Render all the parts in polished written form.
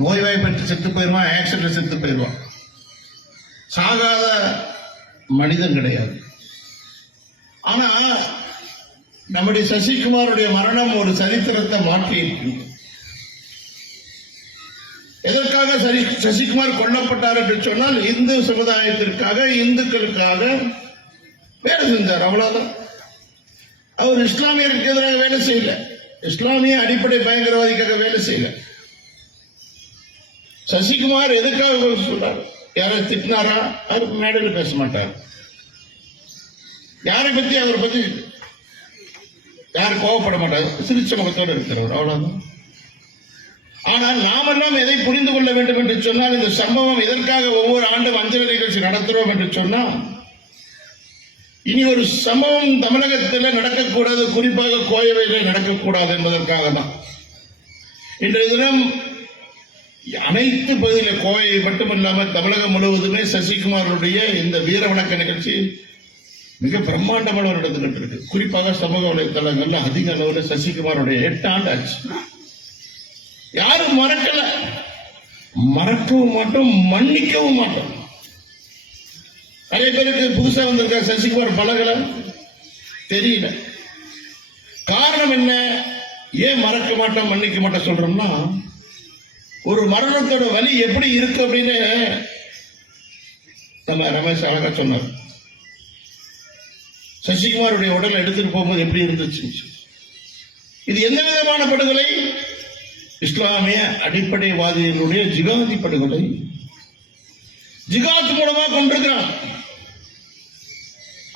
நோய்வாய்ப்பட்டு செத்து போயிடுவான், ஆக்சிடென்ட் செத்து போயிடுவான். சாகாத மனிதன் கிடையாது. ஆனா நம்முடைய சசிகுமாருடைய மரணம் ஒரு சரித்திரத்தை மாற்றி இருக்கின்றது. எதற்காக சசிகுமார் கொல்லப்பட்டார் என்று சொன்னால் இந்து சமுதாயத்திற்காக, இந்துக்களுக்காக வேலை செஞ்சார், அவ்வளவுதான். அவர் இஸ்லாமியருக்கு எதிராக வேலை செய்யல, இஸ்லாமிய அடிப்படை பயங்கரவாதிக்காக வேலை செய்யல. சசிகுமார் எதுக்காக சொல்றாரு? யாரை திட்டினாரா? அவருக்கு மேடையில் பேச மாட்டார். யாரை பத்தி அவரை பத்தி யாரும் கோவப்பட மாட்டார், சிரிச்ச முகத்தோடு இருக்கிறவர், அவ்வளவுதான். ஆனால் நாமெல்லாம் எதை புரிந்து கொள்ள வேண்டும் என்று சொன்னால், இந்த சம்பவம் எதற்காக ஒவ்வொரு ஆண்டும் அஞ்சலி நிகழ்ச்சி நடத்துறோம் என்று சொன்னால், இனி ஒரு சம்பவம் தமிழகத்தில் நடக்கக்கூடாது, குறிப்பாக கோயவையில் நடக்கக்கூடாது என்பதற்காக தான். இன்றைய தினம் அனைத்து பகுதியில், கோவை மட்டுமல்லாமல் தமிழகம் முழுவதுமே சசிகுமாருடைய இந்த வீர வணக்க நிகழ்ச்சி மிக பிரம்மாண்டமான நடந்துகிட்டு இருக்கு. குறிப்பாக சமூக வலைதளங்கள்ல அதிக அளவில் சசிகுமாருடைய 8 ஆண்டு ஆச்சு. யாரும் மறக்கல, மறக்கவும் மாட்டோம், மன்னிக்கவும் மாட்டோம். நிறைய பேருக்கு புதுசா வந்திருக்க சசிகுமார் பழகல, தெரியல. காரணம் என்ன? ஏன் மறக்க மாட்டோம், மன்னிக்க மாட்டோம் சொல்றோம்னா, ஒரு மரணத்தோட வலி எப்படி இருக்கு அப்படின்னு நம்ம ரமேஷ் அழகா சொன்னார். சசிகுமாருடைய உடல் எடுத்துட்டு போகும்போது எப்படி இருந்துச்சு? இது எந்த விதமான படுகொலை? இஸ்லாமிய அடிப்படைவாதிகளுடைய ஜிகாதி படுகொலை. ஜிகாத் மூலமா கொண்டிருக்கிறான்.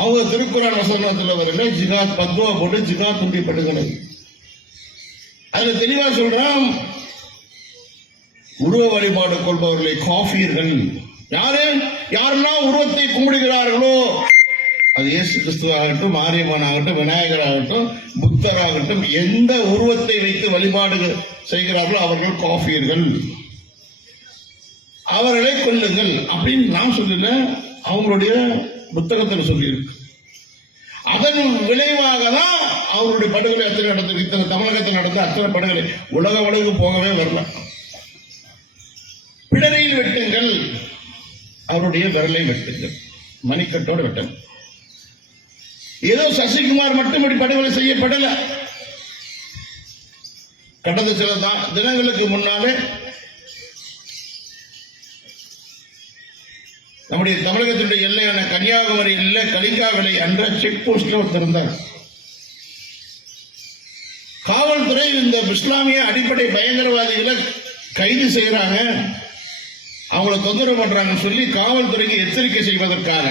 அவங்க திருக்குறான் வசனத்தில் வரல, ஜிகாத் பத்வா போட்டு ஜிகாத் உடைய படுகொலை. அதுல தெளிவா சொல்றான், உருவ வழிபாடு கொள்பவர்களை காஃபியர்கள். யாரெல்லாம் உருவத்தை கும்பிடுகிறார்களோ, அது இயேசு கிறிஸ்துவாகட்டும், மாரியம்மன் ஆகட்டும், விநாயகர் ஆகட்டும், புத்தர் ஆகட்டும், எந்த உருவத்தை வைத்து வழிபாடு செய்கிறார்களோ அவர்கள் காஃபியர்கள், அவர்களை கொல்லுங்கள் அப்படின்னு நான் சொல்லல, அவங்களுடைய புத்தகத்தில் சொல்லியிருக்கு. அதன் விளைவாக தான் அவருடைய படுகொலை அத்தனை நடந்தது. இத்தனை தமிழகத்தில் நடந்த அத்தனை படுகொலை உலக அளவுக்கு போகவே வரல. பிடரையில் வெட்டுங்கள், அவருடைய விரலை வெட்டுங்கள், மணிக்கட்டோடு வெட்டுங்கள். ஏதோ சசிகுமார் மட்டும் படுகொலை செய்யப்படல. கடந்த சில தினங்களுக்கு முன்னாலே நம்முடைய தமிழகத்தினுடைய எல்லையான கன்னியாகுமரியில் கலிங்காவிலை என்ற செக் போஸ்ட்ல ஒருத்தர். காவல்துறை இந்த இஸ்லாமிய அடிப்படை பயங்கரவாதிகளை கைது செய்யறாங்க, அவங்களை தொந்தரவு பண்றாங்கன்னு சொல்லி காவல்துறைக்கு எச்சரிக்கை செய்வதற்காக,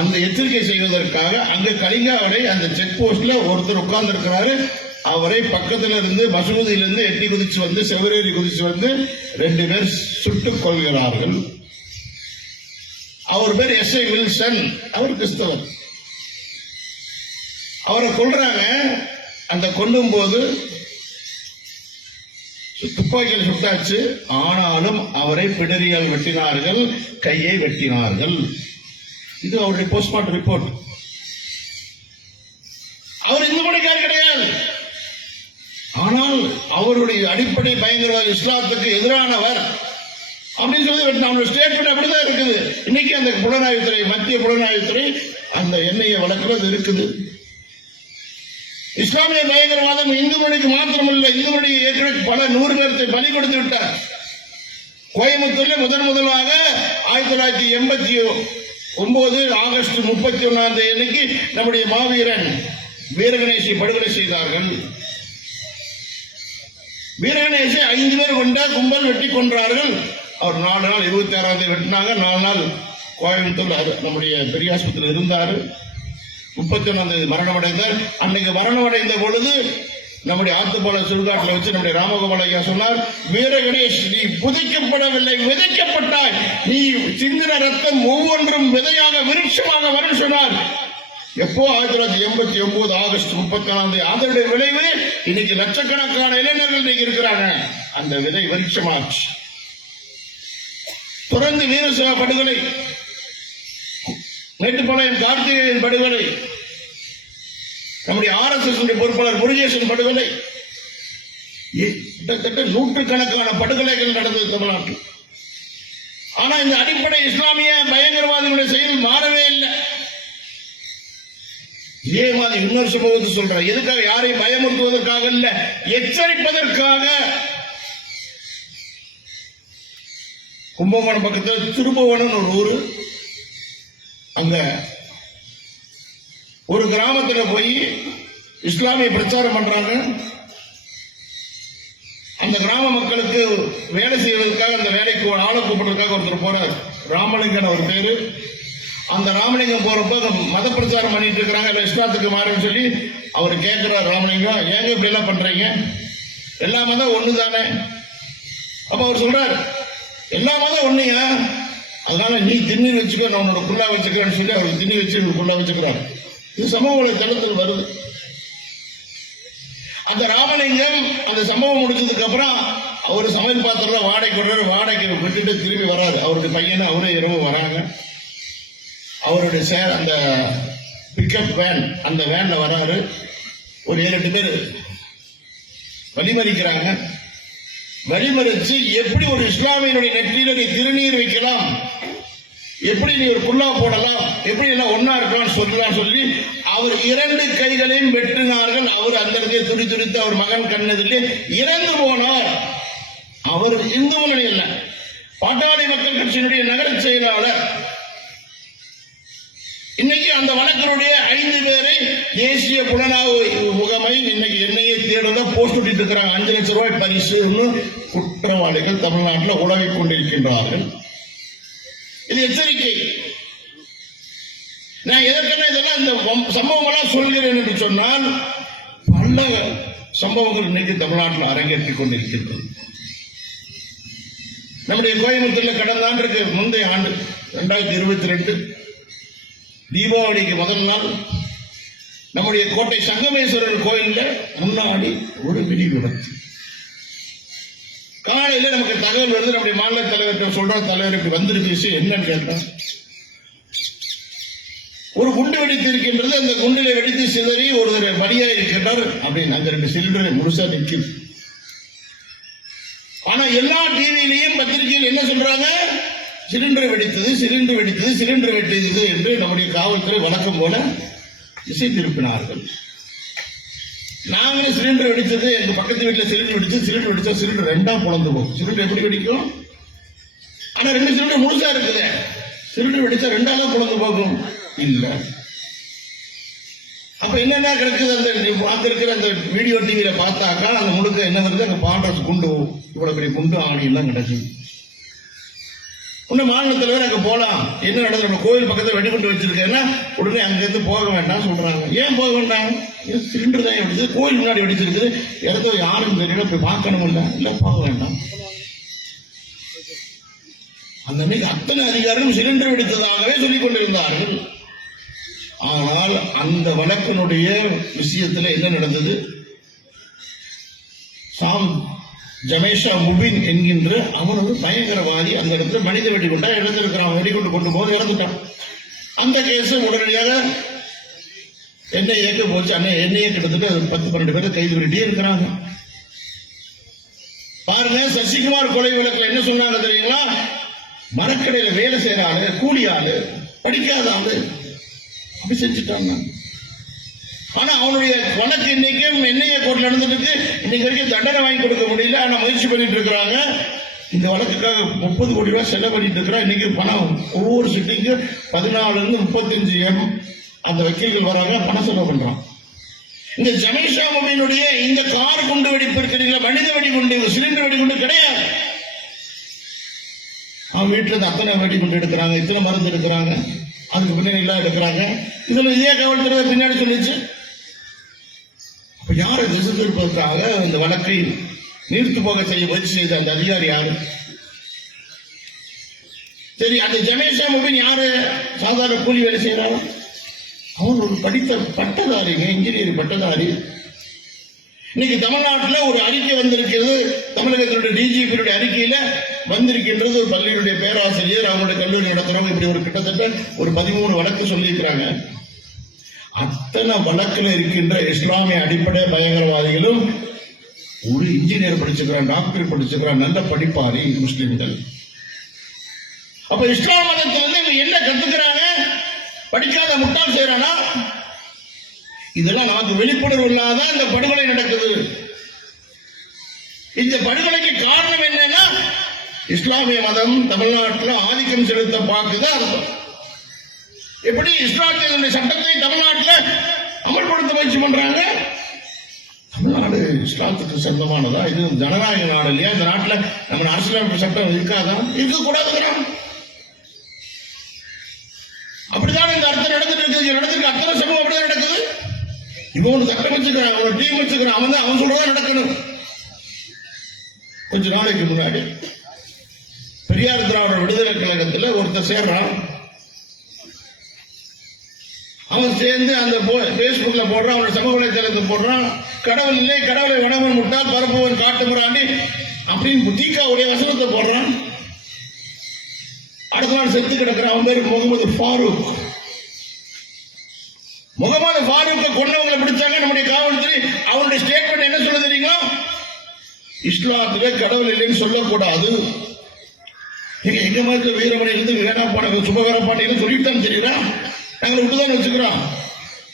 அந்த எச்சரிக்கை செய்வதற்காக அங்க கலிங்காவடை அந்த செக் போஸ்ட்ல ஒருத்தர் உட்கார்ந்து இருக்கிறாரு. அவரை பக்கத்தில் இருந்து மசூதியிலிருந்து எட்டி குதிச்சு வந்து, செவரேறி குதிச்சு வந்து 2 பேர் சுட்டுக் கொள்கிறார்கள். அவர் பேர் எஸ்.ஐ. வில்சன், அவர் கிறிஸ்தவர். அவரை கொல்றாங்க. அந்த கொல்லும் போது துப்பாக்கியில் சுட்டாச்சு, ஆனாலும் அவரை பிடரியால் வெட்டினார்கள், கையை வெட்டினார்கள். இது அவருடைய போஸ்ட்மார்ட்டம் ரிப்போர்ட். அவர் இந்த முறைக்கார் கிடையாது. ஆனால் அவருடைய அடிப்படை பயங்கரவாத இஸ்லாத்துக்கு எதிரானவர் அப்படின்னு சொல்லி அவருடைய ஸ்டேட்மெண்ட் அப்படிதான் இருக்குது. இன்னைக்கு அந்த புலனாய்வுத்துறை, மத்திய புலனாய்வுத்துறை அந்த எண்ணெயை வளர்க்கிறது இருக்குது. இஸ்லாமிய பயங்கரவாதம் இந்து மொழிக்கு மாத்திரமல்ல, இந்து மொழி ஏற்கனவே பல 100 பேர்த்தை பலி கொடுத்து விட்டார். கோயம்புத்தூர்ல முதலாக 1989 ஆகஸ்ட் 31 அன்னைக்கு நம்முடைய மாவீரன் வீரகணேஷை படுகொலை செய்தார்கள். வீரகணேஷை 5 பேர் கொண்ட கும்பல் வெட்டி கொன்றார்கள். அவர் 4 நாள் 26 வெட்டினாங்க. 4 நாள் கோயம்புத்தூர் நம்முடைய பெரியாஸ்பத்திரியில் இருந்தார். 31 மரணமடைந்தார். அன்னைக்கு மரணமடைந்த பொழுது நம்முடைய ஆத்துப்பால சுடுகாட்டில் வச்சு நம்முடைய ராமகோபால் ஐயா சொன்னார், வீரகணேஷ், நீ புதைக்கப்படவில்லை, விதைக்கப்பட்டாய். நீ சிந்தின ரத்தம் ஒவ்வொன்றும் விதையாக விருட்சமாக வரும் சொன்னார். எப்போ 1989 ஆகஸ்ட் 31 அதனுடைய விளைவு இன்னைக்கு லட்சக்கணக்கான இளைஞர்கள் இன்னைக்கு இருக்கிறாங்க. அந்த விதை விருட்சமாச்சு. தொடர்ந்து வீரசிவா படுகொலை, மேட்டுப்பாளையம் கார்த்திகேயன் படுகொலை, நம்முடைய RSS பொறுப்பாளர் முருகேசன் படுகொலை, கிட்டத்தட்ட நூற்றுக்கணக்கான படுகொலைகள் நடந்தது தமிழ்நாட்டில். ஆனா இந்த அடிப்படை இஸ்லாமிய பயங்கரவாதிகளுடைய செயல் மாறவே இல்லை. இதே மாதிரி இன்னொரு சம்பவத்தை சொல்றேன். எதுக்காக? யாரையும் பயமுறுத்துவதற்காக இல்ல, எச்சரிப்பதற்காக. கும்பகோணம் பக்கத்தில் திருபுவனம் ஒரு ஊரு, அங்க ஒரு கிராமத்துல போய் இஸ்லாமிய பிரச்சாரம் பண்றாங்க. அந்த கிராம மக்களுக்கு வேலை செய்வதற்காக, அந்த வேலைக்கு ஆளை கூப்பிடுறதுக்காக ஒருத்தர் போறார். ராமலிங்கன் அவர் பேரு. அந்த ராமலிங்கம் போறப்ப மத பிரச்சாரம் பண்ணிட்டு இருக்கிறாங்க, இல்ல இஸ்லாத்துக்கு மாறுன்னு சொல்லி அவர் கேட்கிறார். ராமலிங்கம், ஏங்க இப்படி எல்லாம் பண்றீங்க? எல்லா மதம் ஒண்ணுதானே? அப்ப அவர் சொல்றார், எல்லா மதம் ஒண்ணுயா, அதனால நீ திண்ணி வச்சுக்க, நான் உன்னோட குள்ளா வச்சுக்கிறேன்னு சொல்லி அவர் திண்ணி வச்சு குள்ளா வச்சுக்கிறார். இது சமூக வலைதளத்தில் வருது. அந்த ராமலிங்கம் அந்த சம்பவம் முடிச்சதுக்கு அப்புறம் அவர் சமையல் பாத்திரம் வாடகைக்கு வர்றாரு. வாடகைக்கு விட்டுட்டு திரும்பி வராது. அவருடைய பையனை அவரே இரவு வராங்க. அவருடைய அந்த பிக்கப் வேன், அந்த வேன்ல வராரு. ஒரு 7-8 பேர் வழிமறிக்கிறாங்க. வழிமறிச்சு எப்படி ஒரு இஸ்லாமியனுடைய நெற்றியில நீ திருநீர் வைக்கலாம், எப்படி நீ ஒரு குல்லா போடலாம், எப்படி எல்லாம் ஒன்னா இருக்கலாம் சொல்லி அவர் 2 கைகளையும் வெட்டினார்கள். அவர் அந்த இடத்துல துடித்து அவர் மகன் கண்ணதிலே இறந்து போனார். அவர் இந்து முன்னணி அல்ல, பாட்டாளி மக்கள் கட்சியினுடைய நகர செயலாளர். இன்னைக்கு அந்த வழக்கினுடைய 5 பேரை தேசிய புலனாய்வு முகமை இன்னைக்கு என்னையே தேடுறதா போஸ்ட் ஒட்டிட்டு இருக்கிறாங்க. 5 லட்சம் ரூபாய் பரிசு குற்றவாளிகள் தமிழ்நாட்டில் உழவிக் கொண்டிருக்கின்றார்கள். இது எச்சரிக்கை. நான் எதற்கெல்லாம் இதெல்லாம் இந்த சம்பவம் எல்லாம் சொல்கிறேன் என்று சொன்னால், பல சம்பவங்கள் இன்னைக்கு தமிழ்நாட்டில் அரங்கேற்றிக் கொண்டிருக்கின்றது. நம்முடைய கோயம்புத்தூர்ல கடந்த ஆண்டுக்கு முந்தைய ஆண்டு 2022 தீபாவளிக்கு முதல் நாள் நம்முடைய கோட்டை சங்கமேஸ்வரர் கோயில்ல முன்னாடி ஒரு வெடி விபத்து. காலையில நமக்கு தகவல் வருது. நம்முடைய மாநில தலைவர் சொல்ற, தலைவர் இப்படி வந்துருக்கு, என்னன்னு கேட்டா, ஒரு குண்டு வெடித்து இருக்கின்றது. அந்த குண்டில வெடித்து சிதறி ஒருத்தர் பலியா இருக்கின்றார் அப்படின்னு. அந்த 2 சிலிண்டர் முழுசா நிற்கும். ஆனா எல்லா டிவியிலையும் பத்திரிகையில் என்ன சொல்றாங்க? சிலிண்டர் வெடித்தது, சிலிண்டர் வெடித்தது, சிலிண்டர் வெடித்தது என்று நம்முடைய காவல்துறை வழக்கம் போல திசை திருப்பினார்கள். நாங்களும் சிலிண்டர் வெடித்தது, எங்க பக்கத்து வீட்டில் சிலிண்டர் வெடிச்சு, சிலிண்டர் வெடிச்சா சிலிண்டர் 2ஆ பொழந்து போகும். சிலிண்டர் எப்படி வெடிக்கும்? ஆனா 2 சிலிண்டர் முழுசா இருக்குது. சிலிண்டர் வெடிச்சா 2ஆ தான் பொழந்து போகும் இல்ல. அப்ப என்னென்ன கிடைக்குது? அந்த பார்த்திருக்கிற அந்த வீடியோ டிவியில பார்த்தாக்கா அந்த முழுக்க என்ன வருது? அங்க பாண்டஸ் குண்டு, இவ்வளவு பெரிய குண்டு ஆணி எல்லாம் கிடைக்கும். இன்னும் மாநில தலைவர் அங்க போலாம், என்ன நடந்தது, கோயில் பக்கத்தில் வெடிகுண்டு வச்சிருக்கேன்னா உடனே அங்கிருந்து போக வேண்டாம் சொல்றாங்க. ஏன் போக வேண்டாம்? சிலிண்டர் தான் வெடிச்சது, கோயில் முன்னாடி வெடிச்சிருக்குது, இடத்த யாரும் தெரியல, போய் பார்க்கணும் இல்ல போக வேண்டாம். அந்த அன்னைக்கு அத்தனை அதிகாரிகளும் சிலிண்டர் வெடித்ததாகவே சொல்லிக் கொண்டிருந்தார்கள். ஆனால் அந்த வழக்கினுடைய விஷயத்தில் என்ன நடந்தது? ஜமேஷா முபின் என்கின்ற அவன் ஒரு பயங்கரவாதி. அந்த இடத்துல மனித வெடிகுண்டா இறந்திருக்கிறான். வெடிகுண்டு கொண்டு போது இறந்துட்டான். அந்த கேஸ் உடனடியாக என்ஐஏக்கு போச்சு. என்ஐஏ கிட்டத்தட்ட 10-12 பேரை கைது பண்ணிட்டே இருக்கிறாங்க. பாருங்க, சசிகுமார் கொலை வழக்கில் என்ன சொன்னாங்க தெரியுங்களா? மரக்கடையில வேலை செய்யற ஆளு, கூலி ஆளு, படிக்காத ஆளு, அப்படி செஞ்சுட்டாங்க. ஆனா அவனுடைய வழக்கு இன்னைக்கும் என்ஐஏ கோர்ட்ல நடந்துட்டு இன்னைக்கு வரைக்கும் தண்டனை வாங்கி கொடுக்க முடியல. ஆனா முயற்சி பண்ணிட்டு இருக்கிறாங்க. இந்த வழக்குக்காக 30 கோடி ரூபாய் செலவு பண்ணிட்டு இருக்கிறான். இன்னைக்கு பணம் ஒவ்வொரு சிட்டிக்கு 14 to 35 அந்த வக்கீல்கள் வராங்க, பணம் செலவு பண்றான். இந்த ஜமேஷா முபினுடைய இந்த கார் குண்டு வெடிப்பு இருக்கிறீங்களா, மனித வெடிகுண்டு, சிலிண்டர் வெடிகுண்டு கிடையாது. அவன் வீட்டுல அத்தனை வெடிகுண்டு எடுக்கிறாங்க, இத்தனை மருந்து எடுக்கிறாங்க, அதுக்கு பின்னாடி எல்லாம் எடுக்கிறாங்க. இதுல இதே காவல்துறை பின்னாடி சொல்லிச்சு. யாரை திசை திருப்பதற்காக இந்த வழக்கை நீர்த்து போக செய்ய முயற்சி செய்த அந்த அதிகாரி யாரு? சரி, அந்த ஜமேஷா முபின் யாரு? சாதாரண கூலி வேலை செய்யறாங்க. அவன் ஒரு படித்த பட்டதாரிங்க, இன்ஜினியரிங் பட்டதாரி. இன்னைக்கு தமிழ்நாட்டில் ஒரு அறிக்கை வந்திருக்கிறது. தமிழகத்தினுடைய டிஜிபியுடைய அறிக்கையில வந்திருக்கின்றது. ஒரு பள்ளியினுடைய பேராசிரியர், அவங்களுடைய கல்லூரி நடத்துறவங்க, இப்படி ஒரு கிட்டத்தட்ட ஒரு 13 வழக்கு சொல்லியிருக்கிறாங்க. அத்தனை வழக்கில் இருக்கின்ற இஸ்லாமிய அடிப்படை பயங்கரவாதிகளும் ஒரு இன்ஜினியர் படிச்சுக்கிறான், டாக்டர் படிச்சுக்கிறான், நல்ல படிப்பாளி முஸ்லிம்கள். அப்ப இஸ்லாம் மதத்திலிருந்து இவங்க என்ன கத்துக்கிறாங்க? படிக்காத முட்டாள் செய்யறானா? இதெல்லாம் நமக்கு விழிப்புணர்வு இல்லாத இந்த படுகொலை நடக்குது. இந்த படுகொலைக்கு காரணம் என்னன்னா, இஸ்லாமிய மதம் தமிழ்நாட்டில் ஆதிக்கம் செலுத்த பார்க்குது. அர்த்தம் எப்படி இஸ்லாத்தினுடைய சட்டத்தை தமிழ்நாட்டில் அமல்படுத்த முயற்சி பண்றாங்க? தமிழ்நாடு இஸ்லாத்துக்கு சொந்தமானதா? இது ஜனநாயக நாடு இல்லையா? இந்த நாட்டில் நம்ம அரசியலமைப்பு சட்டம் இருக்காதான்? இருக்கக்கூடாதுங்கிறான். அப்படிதான் இந்த அர்த்தம் நடந்துட்டு இருக்குது. நடந்துருக்கு அத்தனை சமூகம் அப்படிதான் நடக்குது. இவன் ஒரு சட்டம் வச்சுக்கிறான், அவன் டீம் வச்சுக்கிறான், அவன் சொல்றதான் நடக்கணும். கொஞ்ச நாளைக்கு முன்னாடி பெரியார் திராவிடர் விடுதலை கழகத்தில் ஒருத்தர் சேர்றான். அவன் சேர்ந்து அந்த பேஸ்புக்ல போடுறான், அவனோட சமூக வலைதளத்தில் போடுறான், கடவுள் இல்லை, கடவுளை வணவன் முட்டால் பரப்புவன் காட்டுமிராண்டி அப்படின்னு தீக்காவுடைய வசனத்தை போடுறான். அடுத்த நாள் செத்து கிடக்கிறான். அவன் பேரு முகமது ஃபாரூக். முகமது ஃபாரூக்கை கொண்டவங்களை பிடிச்சாங்க நம்முடைய காவல்துறை. அவனுடைய ஸ்டேட்மெண்ட் என்ன சொல்ல தெரியுங்க? இஸ்லாத்திலே கடவுள் இல்லைன்னு சொல்லக்கூடாது. எங்க மாதிரி வீரமணி இருந்து வேணாப்பான சுபவீரப்பாண்டின்னு சொல்லிட்டான்னு தெரியுதா? நாங்கள் விட்டுதான் வச்சுக்கிறோம்.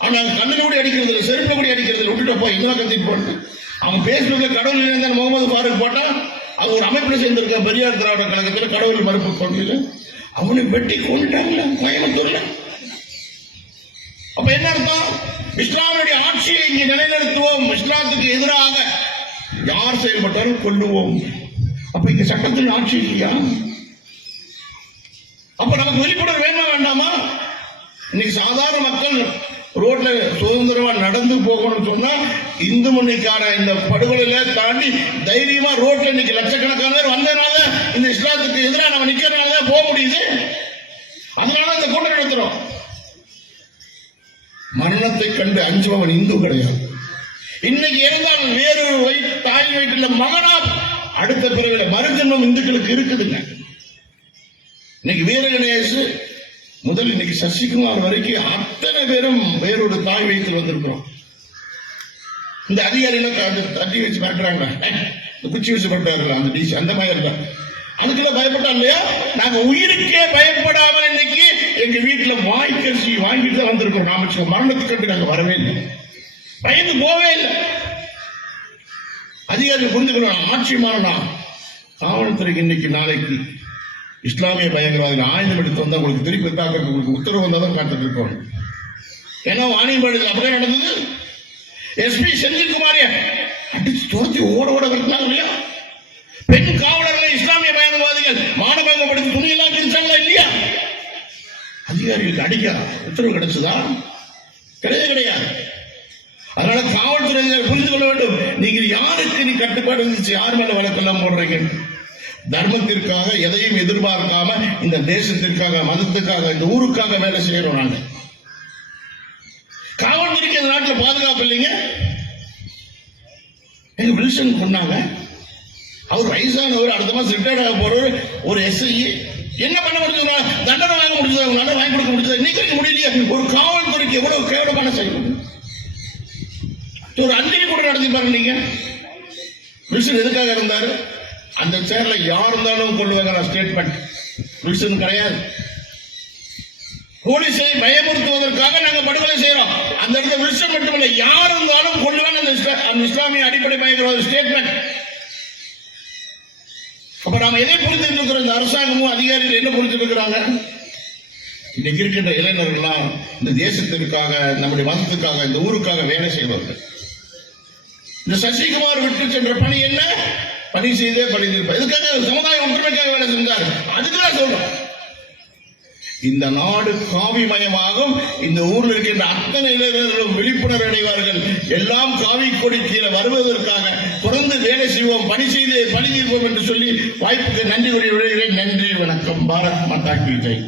அவன் நாங்கள் கண்ணு கூட அடிக்கிறது இல்லை, செருப்பு கூட அடிக்கிறது இல்லை. விட்டுட்டப்போ என்ன கத்திட்டு போட்டு அவன் பேஸ்புக்ல கடவுள் இல்லைன்னு முகமது ஃபாரூக் போட்டா, அவன் ஒரு அமைப்பில் சேர்ந்திருக்க பெரியார் திராவிட கழகத்தில் கடவுள் மறுப்பு கொள்கையில் அவனை வெட்டி கொண்டுட்டாங்களா கோயம்புத்தூர்ல? அப்ப என்ன அர்த்தம்? இஸ்லாமுடைய ஆட்சியை இங்கே நிலைநிறுத்துவோம், இஸ்லாத்துக்கு எதிராக யார் செயல்பட்டாலும் கொள்ளுவோம். அப்ப இங்க சட்டத்தின் ஆட்சி இல்லையா? அப்ப நமக்கு விழிப்புணர்வு வேணுமா வேண்டாமா? இன்னைக்கு சாதாரண மக்கள் ரோட்ல சுதந்திரமா நடந்து போகணும்னு சொன்னா இந்து மண்ணிக்கான இந்த படுகொலையில தாண்டி தைரியமா ரோட்ல இன்னைக்கு லட்சக்கணக்கான பேர் வந்ததுனால, இந்த இஸ்லாத்துக்கு எதிராக நம்ம நிக்கிறதுனால போக முடியுது. அதனால இந்த கூட்டம் நடத்துறோம். மரணத்தை கண்டு அஞ்சுபவன் இந்து கிடையாது. இன்னைக்கு இருந்தால் வேறு தாய் வயிற்றுல மகனா அடுத்த பிறவில மறுஜன்மம் இந்துக்களுக்கு இருக்குதுங்க. இன்னைக்கு வீரகணேஷ் முதல் இன்னைக்கு சசிகுமார் வரைக்கும் அத்தனை பேரும் வேறொரு தாய் வயிற்றில் வந்திருக்கிறோம். இந்த அதிகாரிகள் தட்டி வச்சு மாட்டுறாங்க, குச்சி வச்சு பண்றாங்க, அந்த டிசி அந்த மாதிரி இருந்தா அதுக்குள்ள பயப்பட்டா இல்லையா? நாங்க உயிருக்கே பயப்படாமல் இன்னைக்கு எங்க வீட்டுல வாய்க்கரிசி வாங்கிட்டு தான் வந்திருக்கிறோம். நாம மரணத்துக்கு நாங்க வரவே இல்லை, பயந்து போவே இல்லை. அதிகாரிகள் புரிஞ்சுக்கணும். ஆட்சி மாறலாம். காவல்துறைக்கு இன்னைக்கு நாளைக்கு இஸ்லாமிய பயங்கரவாதிகள் ஆயுதம் எடுத்து வந்தா உங்களுக்கு திருப்பி தாக்க உங்களுக்கு உத்தரவு வந்தாதான் காத்துட்டு இருக்கோம். ஏன்னா வாணியம்பாடியில் அப்படியே நடந்தது. எஸ்பி செந்தில்குமார் அடிச்சு துரத்தி ஓட ஓட விரட்டினாங்க இல்லையா? பெண் காவலர்கள் இஸ்லாமிய பயங்கரவாதிகள் மானபங்கப்படுத்தி துணியெல்லாம் கிழிச்சாங்களா இல்லையா? அதிகாரிகளுக்கு அடிக்க உத்தரவு கிடைச்சதா? கிடையவே கிடையாது. அதனால காவல்துறை புரிந்து கொள்ள வேண்டும். நீங்கள் யாருக்கு நீ கட்டுப்பாடு இருந்துச்சு, யார் மேல வழக்கெல்லாம் போடுறீங்க? தர்மத்திற்காக எதையும் எதிர்பார்க்காம இந்த தேசத்திற்காக, மதத்துக்காக, இந்த ஊருக்காக வேலை செய்யறோம். நாங்க காவல்துறைக்கு இந்த நாட்டில் பாதுகாப்பு இல்லைங்க. எங்க வில்சன் சொன்னாங்க, அவர் வயசானவர், அடுத்த மாசம் ரிட்டையர்ட் ஆக போறவர், ஒரு எஸ்ஐ என்ன பண்ண முடியுது? தண்டனை வாங்க முடிஞ்சது, அவங்களால வாங்கி கொடுக்க முடிஞ்சது. இன்னைக்கு முடியலையா? ஒரு காவல்துறைக்கு எவ்வளவு கேவலமான செயல். ஒரு அஞ்சலி கூட நடத்தி பாருங்க. நீங்க வில்சன் எதுக்காக இருந்தாரு? அந்த சேர்ல யார் இருந்தாலும் கொள்ளுவாங்க. ஸ்டேட்மெண்ட் வில்சன் கிடையாது. போலீஸை பயமுறுத்துவதற்காக நாங்க படுகொலை செய்யறோம். அந்த இடத்துல வில்சன் மட்டுமல்ல, யார் இருந்தாலும் கொள்ளுவாங்க. அந்த இஸ்லாமிய அடிப்படை பயங்கரவாத ஸ்டேட்மெண்ட். அப்ப நாம எதை புரிஞ்சுட்டு இருக்கிறோம்? இந்த அரசாங்கமும் அதிகாரிகள் என்ன புரிஞ்சுட்டு இருக்கிறாங்க? இன்னைக்கு இருக்கின்ற இளைஞர்கள்லாம் இந்த தேசத்திற்காக, நம்முடைய மதத்துக்காக, இந்த ஊருக்காக வேலை செய்வார்கள். இந்த சசிகுமார் விட்டு சென்ற பணி என்ன? பணி செய்தே பணிந்திருப்பார். இதுக்காக சமுதாய ஒற்றுமைக்காக வேலை செஞ்சார். அதுக்குதான் சொல்றோம். இந்த நாடு காவிமயமாகும். இந்த ஊரில் இருக்கின்ற அத்தனை இளைஞர்களும் விழிப்புணர்வு அடைவார்கள். எல்லாம் காவி கொடி கீழே வருவதற்காக தொடர்ந்து வேலை செய்வோம், பணி செய்து பணி தீர்ப்போம் என்று சொல்லி வாய்ப்புக்கு நன்றி கூறி விடுகிறேன். நன்றி, வணக்கம். பாரத் மாதா கி ஜெய்.